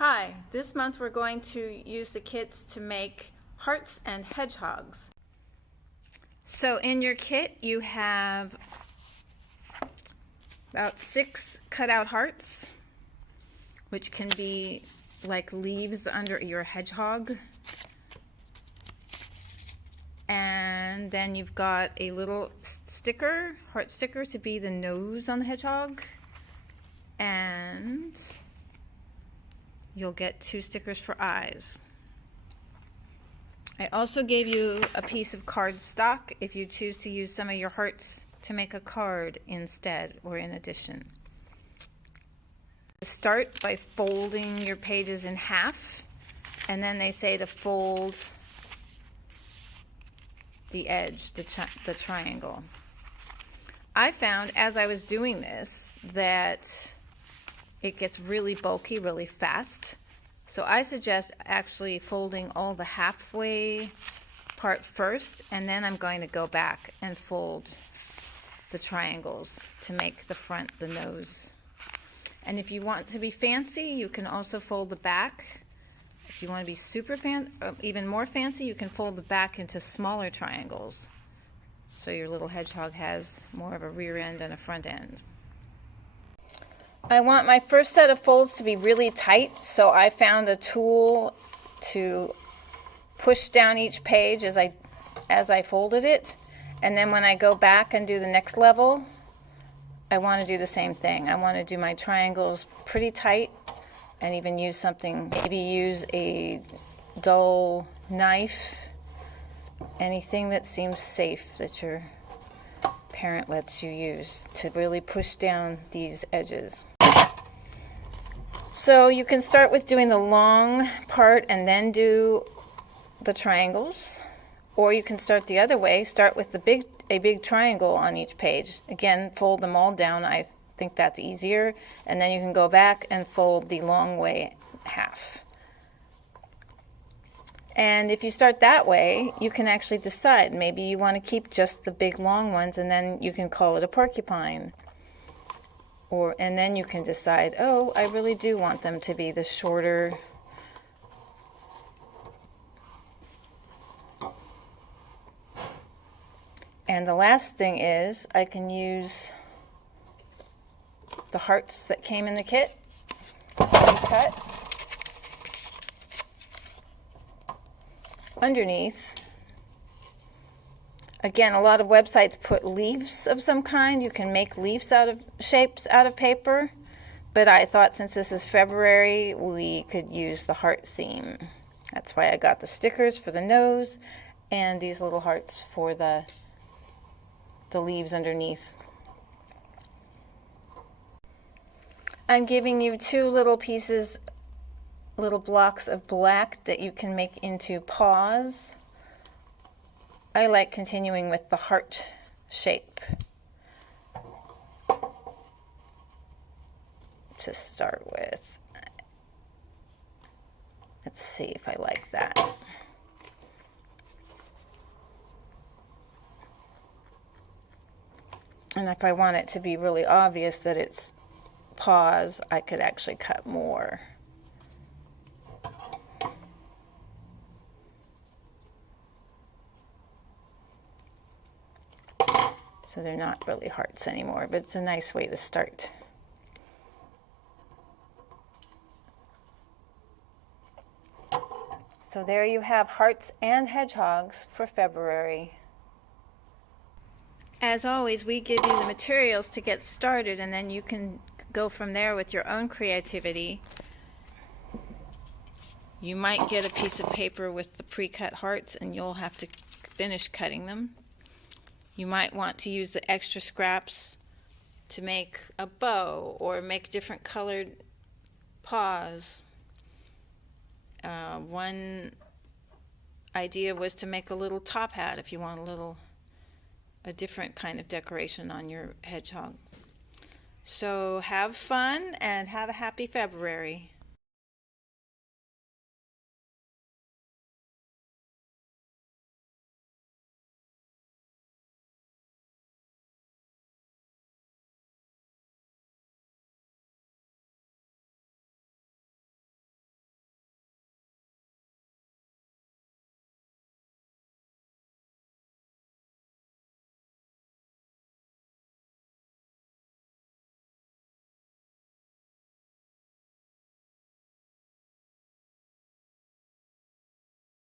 Hi, this month we're going to use the kits to make hearts and hedgehogs. So in your kit you have about 6 cutout hearts, which can be like leaves under your hedgehog. And then you've got a little sticker, heart sticker, to be the nose on the hedgehog. And you'll get 2 stickers for eyes. I also gave you a piece of cardstock if you choose to use some of your hearts to make a card instead or in addition. Start by folding your pages in half, and then they say to fold the edge, the triangle. I found as I was doing this that it gets really bulky really fast. So I suggest actually folding all the halfway part first, and then I'm going to go back and fold the triangles to make the front, the nose. And if you want to be fancy, you can also fold the back. If you want to be super even more fancy, you can fold the back into smaller triangles. So your little hedgehog has more of a rear end and a front end. I want my first set of folds to be really tight, so I found a tool to push down each page as I folded it. And then when I go back and do the next level, I want to do the same thing. I want to do my triangles pretty tight and even use something, maybe use a dull knife, anything that seems safe that your parent lets you use to really push down these edges. So you can start with doing the long part and then do the triangles, or you can start the other way, start with a big triangle on each page. Again, fold them all down. I think that's easier, and then you can go back and fold the long way half. And if you start that way, you can actually decide. Maybe you want to keep just the big long ones, and then you can call it a porcupine. And then you can decide, oh, I really do want them to be the shorter. And the last thing is I can use the hearts that came in the kit, cut underneath. Again, a lot of websites put leaves of some kind. You can make leaves shapes out of paper, but I thought since this is February, we could use the heart theme. That's why I got the stickers for the nose and these little hearts for the leaves underneath. I'm giving you 2 little pieces, little blocks of black that you can make into paws. I like continuing with the heart shape to start with. Let's see if I like that. And if I want it to be really obvious that it's paws, I could actually cut more. So they're not really hearts anymore, but it's a nice way to start. So there you have hearts and hedgehogs for February. As always, we give you the materials to get started, and then you can go from there with your own creativity. You might get a piece of paper with the pre-cut hearts, and you'll have to finish cutting them. You might want to use the extra scraps to make a bow or make different colored paws. One idea was to make a little top hat if you want a different kind of decoration on your hedgehog. So have fun and have a happy February.